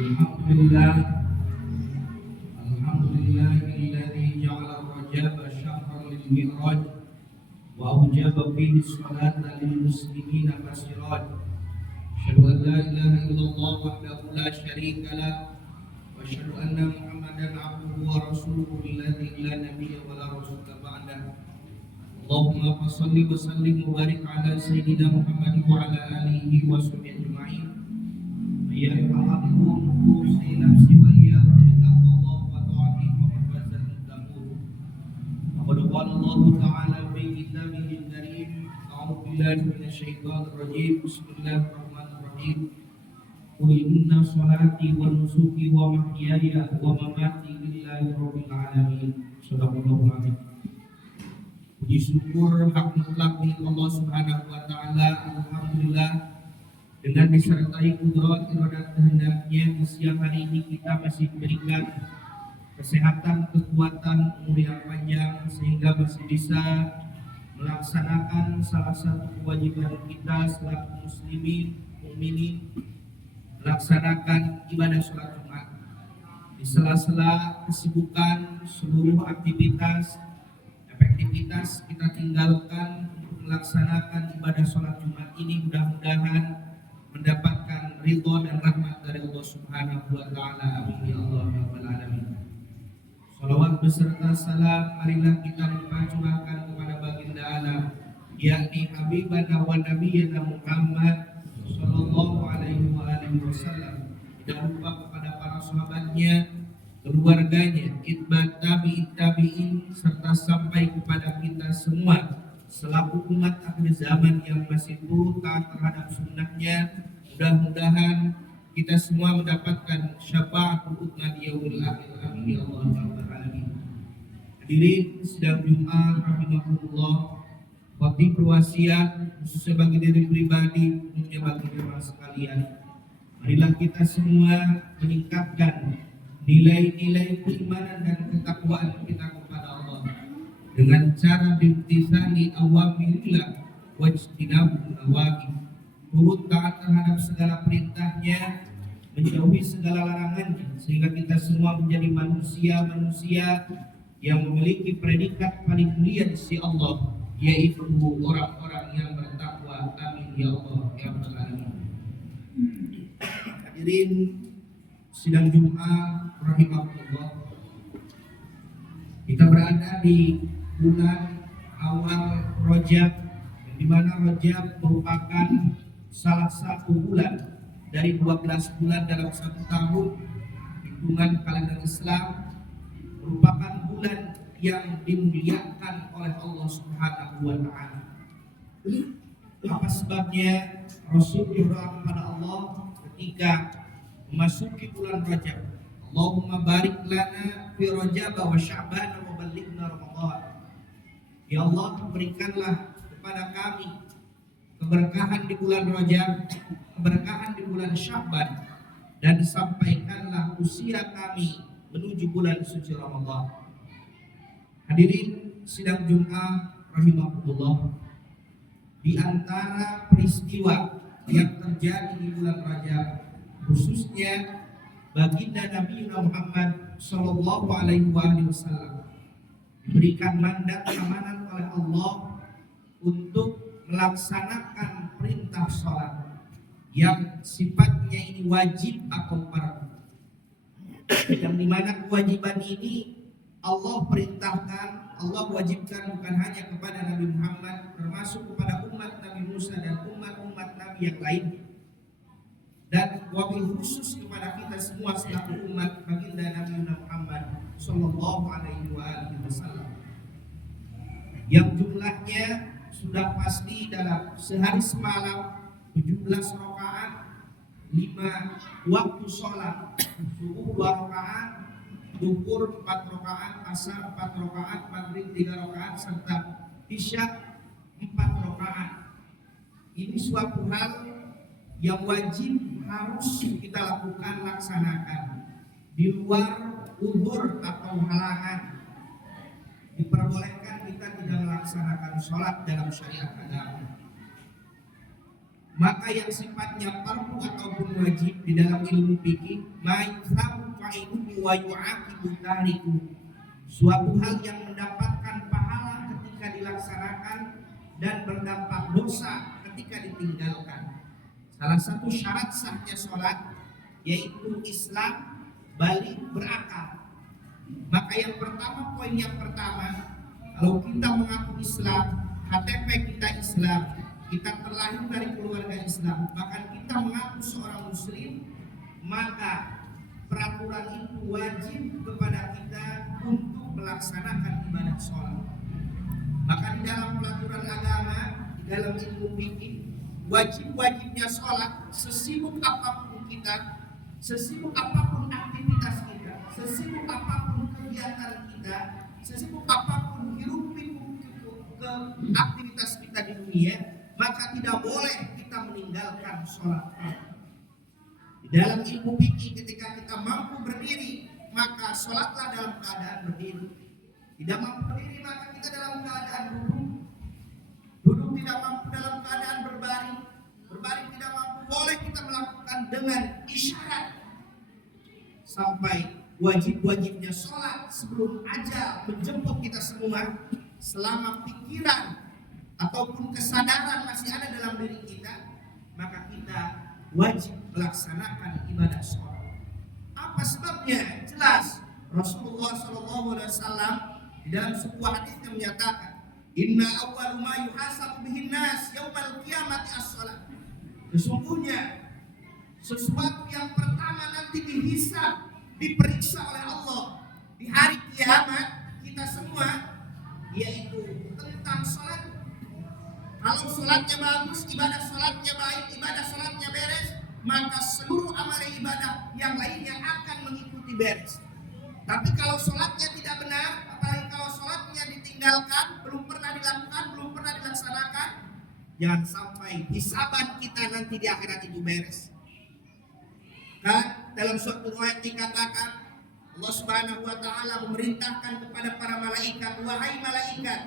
Alhamdulillah, alhamdulillahilladzi ja'ala rajaba syahran lil mi'raj wa awjaba fihi sholata lil muslimina fasirat. Asyhadu an la ilaha illallah wahdahu la syarika lah wa asyhadu anna Muhammadan abduhu wa rasuluhu alladzi la nabiyya wa la rasula ba'dahu. Allahumma shalli wa sallim wa barik ala sayyidina Muhammad wa ala alihi wa sahbihi ajma'in. Ya ayyuhal mu'minun nafsi wa iyyakum bittaqwallahi wa ta'atihi wa fazal muttaqun. Faqad qala Allah ta'ala fi kitabihil karim, a'udzu billahi minasyaitonir rajim. Bismillahirrahmanirrahim. Qul inna sholati wa nusuki wa mahyaya wa mamati lillahi rabbil alamin. Shadaqallahu adzim. Puji syukur hak mutlak milik Allah Subhanahu wa taala. Alhamdulillah, dengan disertai kudrat iradat kehendaknya di siang hari ini kita masih diberikan kesehatan, kekuatan, umur yang panjang sehingga masih bisa melaksanakan salah satu kewajiban kita selaku muslimin, mukminin, melaksanakan ibadah sholat Jumat. Di sela-sela kesibukan seluruh aktivitas, efektivitas kita tinggalkan untuk melaksanakan ibadah sholat Jumat ini, mudah-mudahan mendapatkan ridho dan rahmat dari Allah Subhanahu wa taala. Amin ya Allah ya rabbal alamin. Salawat beserta salam marilah kita curahkan kepada baginda alam, yakni habibana wa nabiyyana Muhammad sallallahu alaihi wa alihi wasallam. Tidak lupa kepada para sahabatnya, keluarganya, itba' tabi'in serta sampai kepada kita semua selaku umat akhir zaman yang masih turut taat terhadap sunnahnya. Mudah-mudahan kita semua mendapatkan syafaatul uzma di yaumil akhir. Amin ya Allah ya rabbal alamin. Hadirin sidang Jumat rahimakumullah, waktu berwasiat khususnya bagi diri pribadi, umumnya bagi jemaah sekalian, marilah kita semua meningkatkan nilai-nilai keimanan dan ketakwaan kita kepada Allah dengan cara bimtisani awamirillah wajtinabu nawahi, turut taat terhadap segala perintahnya, menjauhi segala larangannya, sehingga kita semua menjadi manusia-manusia yang memiliki predikat paling mulia di sisi Allah, yaitu orang-orang yang bertakwa. Amin ya Allah ya rabbal alamin. Hadirin sidang Jumat rahimahullah, kita berada di bulan awal Rajab, di mana Rajab merupakan salah satu bulan dari 12 bulan dalam satu tahun hitungan kalender Islam, merupakan bulan yang dimuliakan oleh Allah Subhanahu wa taala. Apa sebabnya? Rasul berdoa kepada Allah ketika memasuki bulan Rajab, Allahumma barik lana fi Rajab wa Sya'ban wa ballighna Ramadan. Ya Allah, berikanlah kepada kami keberkahan di bulan Rajab, keberkahan di bulan Sya'ban, dan sampaikanlah usia kami menuju bulan suci Ramadan. Hadirin sidang Jumat rahimahullah, di antara peristiwa yang terjadi di bulan Rajab, khususnya baginda Nabi Muhammad sallallahu alaihi wasallam diberikan mandat amanat oleh Allah untuk melaksanakan perintah sholat yang sifatnya ini wajib atau fardu, yang dimana kewajiban ini Allah perintahkan, Allah wajibkan bukan hanya kepada Nabi Muhammad, termasuk kepada umat Nabi Musa dan umat-umat Nabi yang lainnya, dan wabil khusus kepada kita semua selaku umat baginda Nabi Muhammad sallallahu alaihi wasallam, yang jumlahnya sudah pasti dalam sehari semalam 17 rakaat, 5 waktu sholat, subuh 2 rakaat, duhur 4 rakaat, asar 4 rakaat, maghrib 3 rakaat, serta isya 4 rakaat. Ini suatu hal yang wajib harus kita lakukan, laksanakan di luar udzur atau halangan. Diperbolehkan kita tidak melaksanakan sholat dalam syariat agama. Maka yang sifatnya fardu ataupun wajib di dalam ilmu fikih, ma'ithabu fa'iluhu wa yu'aqibu tariku, suatu hal yang mendapatkan pahala ketika dilaksanakan dan berdampak dosa ketika ditinggalkan. Salah satu syarat sahnya sholat yaitu Islam, balik, berakal. Maka yang pertama, poin yang pertama, kalau kita mengaku Islam, KTP kita Islam, kita terlahir dari keluarga Islam, bahkan kita mengaku seorang Muslim, maka peraturan itu wajib kepada kita untuk melaksanakan ibadah sholat. Maka di dalam peraturan agama, di dalam ilmu fikih, wajib-wajibnya sholat, sesibuk apapun kita, sesibuk apapun aktivitas kita, sesibuk apapun kegiatan kita, sesibuk apapun hirup pikuk ke aktivitas kita di dunia, maka tidak boleh kita meninggalkan sholat. Di dalam ilmu fikih, ketika kita mampu berdiri, maka sholatlah dalam keadaan berdiri. Tidak mampu berdiri, maka kita dalam keadaan duduk. Duduk tidak mampu dalam keadaan berbaring. Berbaring tidak mampu, boleh kita melakukan dengan isyarat. Sampai wajib-wajibnya sholat sebelum ajal menjemput kita semua, selama pikiran ataupun kesadaran masih ada dalam diri kita, maka kita wajib melaksanakan ibadah sholat. Apa sebabnya? Jelas. Rasulullah SAW di dalam sebuah hadis yang menyatakan, Inna awwalu ma yuhasabu bihin nas yaumal qiyamati as-shalah. Sesungguhnya sesuatu yang pertama nanti dihisab, diperiksa oleh Allah di hari kiamat kita semua, yaitu tentang sholat. Kalau sholatnya bagus, ibadah sholatnya baik, ibadah sholatnya beres, maka seluruh amal ibadah yang lainnya akan mengikuti beres. Tapi kalau sholatnya tidak benar, apalagi kalau sholatnya ditinggalkan, belum pernah dilakukan, belum pernah dilaksanakan, jangan sampai hisaban kita nanti di akhirat itu beres. Kan dalam suatu ayat dikatakan, Allah Subhanahu wa taala memerintahkan kepada para malaikat, wahai malaikat,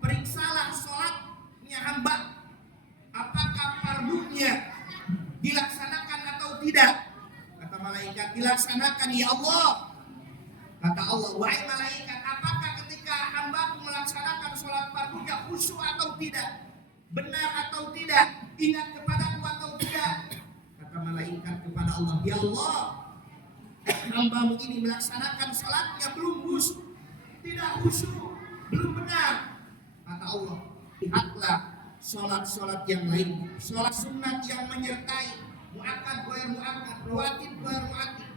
periksalah sholatnya hamba, apakah fardunya dilaksanakan atau tidak. Kata malaikat, dilaksanakan ya Allah. Kata Allah, wahai malaikat, apakah ketika hamba melaksanakan sholat fardunya khusyuk atau tidak, benar atau tidak, ingat kepadaku atau tidak. Kata malaikat kepada Allah, ya Allah, hamba ini melaksanakan sholatnya belum khusyuk, tidak khusyuk, belum benar. Kata Allah, lihatlah sholat-sholat yang lain, sholat sunat yang menyertai muakkad, ghair muakkad, rawatib, ghair rawatib,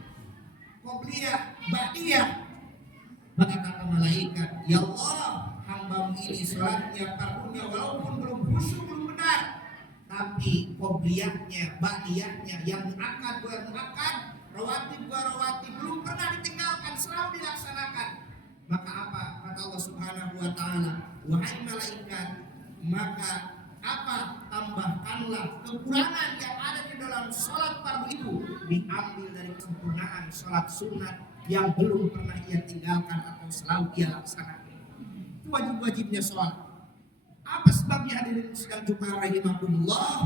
qobliyah, ba'diyah. Maka kata malaikat, ya Allah, hamba ini sholatnya fardunya walaupun belum khusyuk, belum benar, tapi qobliyahnya, ba'diyahnya, yang muakkad, ghair muakkad, rawatib, ghair rawatib belum pernah ditinggalkan, selalu dilaksanakan. Maka apa? Kata Allah Subhanahu wa taala, wahai malaikat, maka apa? Tambahkanlah kekurangan yang ada di dalam sholat fardu itu, diambil dari kesempurnaan sholat sunat yang belum pernah ia tinggalkan atau selalu ia laksanakan. Itu wajib-wajibnya sholat. Apa sebabnya hadirin sekalian Jumat rahimahumullah?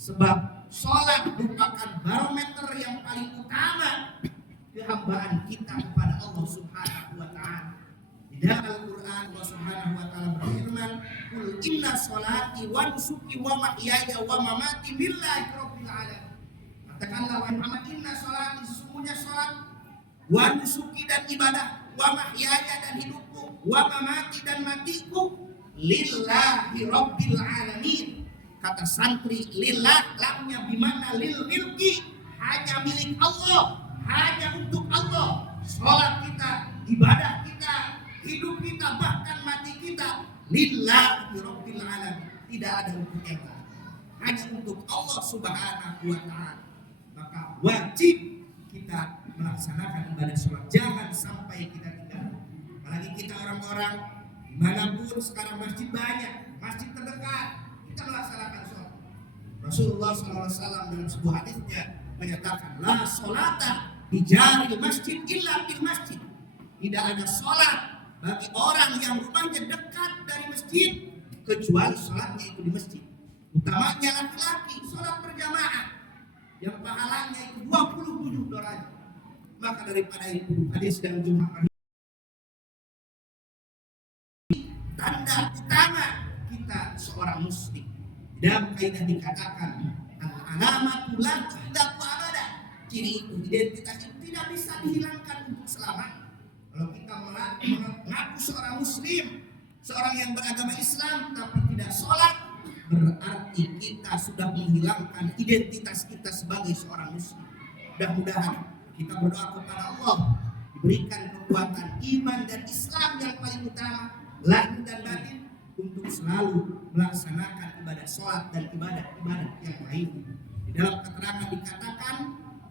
Sebab sholat merupakan barometer yang paling utama kehambaan kita kepada Allah Subhanahu wa taala. Di dalam Al-Quran Allah Subhanahu wa taala berfirman, "Qul inna sholati wa nusuki wa mahyaya wa mamati lillahi rabbil alamin." Katakanlah wahai Muhammad, inna sholati, sesungguhnya sholat, wa nusuki dan ibadah, wa mahyaya dan hidupku, wa mamati dan matiku, lillahi rabbil alamin. Kata santri, lillah, lamnya bimana lil milki, hanya milik Allah, hanya untuk Allah. Sholat kita, ibadah kita, hidup kita, bahkan mati kita, lillahi rabbil alamin. Tidak ada untuk yang lain, hanya untuk Allah Subhanahu wa ta'ala. Maka wajib kita melaksanakan ibadah sholat, jangan sampai kita tinggal. Apalagi kita orang-orang dimanapun sekarang masjid banyak, masjid terdekat, kita melaksanakan sholat. Rasulullah SAW dalam sebuah hadisnya menyatakan, la sholata di jari masjid illa fil masjid. Tidak ada sholat bagi orang yang rumahnya dekat dari masjid kecuali sholatnya itu di masjid. Utamanya laki-laki sholat berjamaah yang pahalanya itu 27 derajat. Maka daripada itu hadis dan Jumat tanda utama kita seorang muslim. Dalam kaidah dikatakan al-alamatu la tuhdaqu abada. Ciri itu, identitas itu tidak bisa dihilangkan untuk selamanya. Kalau kita mengaku seorang muslim, seorang yang beragama Islam tapi tidak sholat, berarti kita sudah menghilangkan identitas kita sebagai seorang muslim. Mudah-mudahan kita berdoa kepada Allah diberikan kekuatan iman dan Islam yang paling utama, lahir dan batin, untuk selalu melaksanakan ibadah sholat dan ibadah-ibadah yang lain. Di dalam keterangan dikatakan,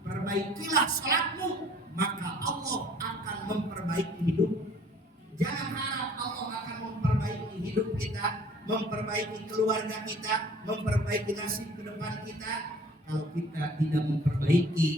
perbaikilah sholatmu, maka Allah akan memperbaiki hidup. Jangan harap Allah akan memperbaiki hidup kita, memperbaiki keluarga kita, memperbaiki nasib ke depan kita, kalau kita tidak memperbaiki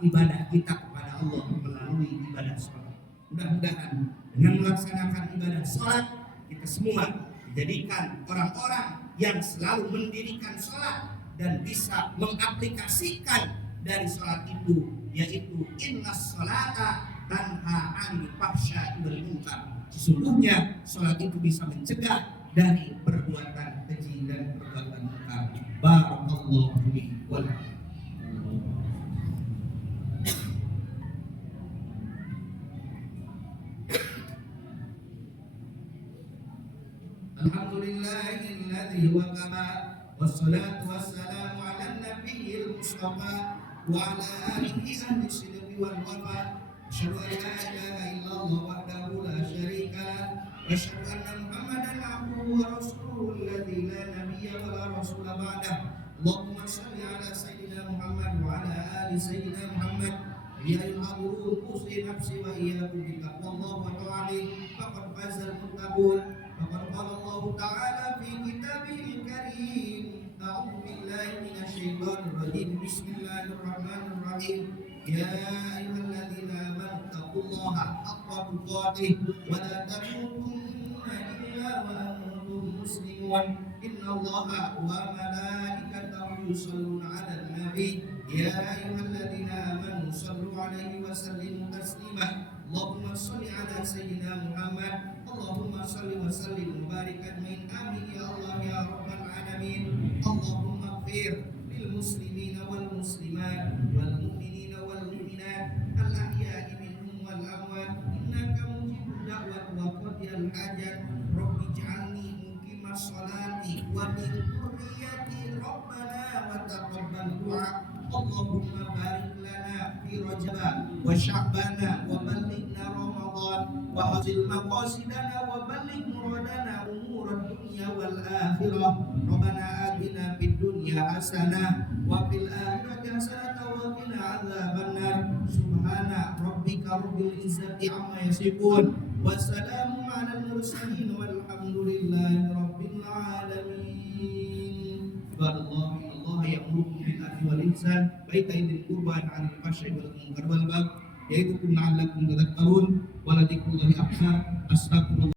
ibadah kita kepada Allah melalui ibadah sholat. Mudah-mudahan dengan melaksanakan ibadah sholat, kita semua dijadikan orang-orang yang selalu mendirikan sholat dan bisa mengaplikasikan dari sholat itu, yaitu innas sholata tanha 'anil fahsya'i wal munkar. Sesungguhnya sholat itu bisa mencegah dari perbuatan keji dan perbuatan munkar. Barakallahu fiikum wa lakum. Alhamdulillahilladzi wa kama wassalatu wassalamu ala nabiyil mustafa wa ala alihi ahli sidqi wal wafa. Asyhadu an la ilaha illallah wahdahu la syarika lah wa asyhadu anna Muhammadan abduhu wa rasuluhu alladzi la nabiyya wa la rasula ba'dah. Allahumma shalli ala sayyidina Muhammad wa ala ali sayyidina Muhammad. Ya ayyuhal muslimin nafsi wa iyyakum bi taqwallahi wa ta'ala faqad fazal muttaqun. Faqad qala Allah ta'ala fi kitabihil karim. A'udzu billahi minasy syaithanir rajim. Bismillahirrahmanirrahim. Ya ayyuhalladzina amanu taqullaha haqqa tuqatih wa la tamutunna illa wa antum muslimun. Innallaha wa malaikatahu yusholluna 'alan nabi. Ya ayyuhalladzina amanu shallu 'alaihi wa sallimu taslima. Allahumma shalli 'ala sayyidina Muhammad. Allahumma shalli wa sallim wa barik ajmain. Amin ya Allah ya rabbal alamin. Allahumma ighfir lil muslimina wal muslimat wal mu'minina wal mu'minat al ahya'i minhum wal amwat innaka mujibud da'wat wa qadiyal hajat. Rabbi ij'alni muqimas sholati wa min dhurriyyati rabbana wa taqabbal du'a. Allahumma barik lana fi Rajab wa Sya'ban wa ballighna Ramadan wa hasil maqasidana wa balligh muradana umurad dunya wal akhirah. Rabbana atina fid dunya hasanah wa fil akhirati hasanah wa qina adzabannar. Subhana rabbika rabbil izzati amma yasifun wa salamun 'alal mursalin walhamdulillahi rabbil alamin. Subhanallah ya'murukum bil 'adli wal ihsan wa ita'i dzil qurba wa 'anil fahsya'i wal munkar wal baghi ya'idukum la'allakum tadhakkarun wa la dzikrullahi akbar. Astagfirullah.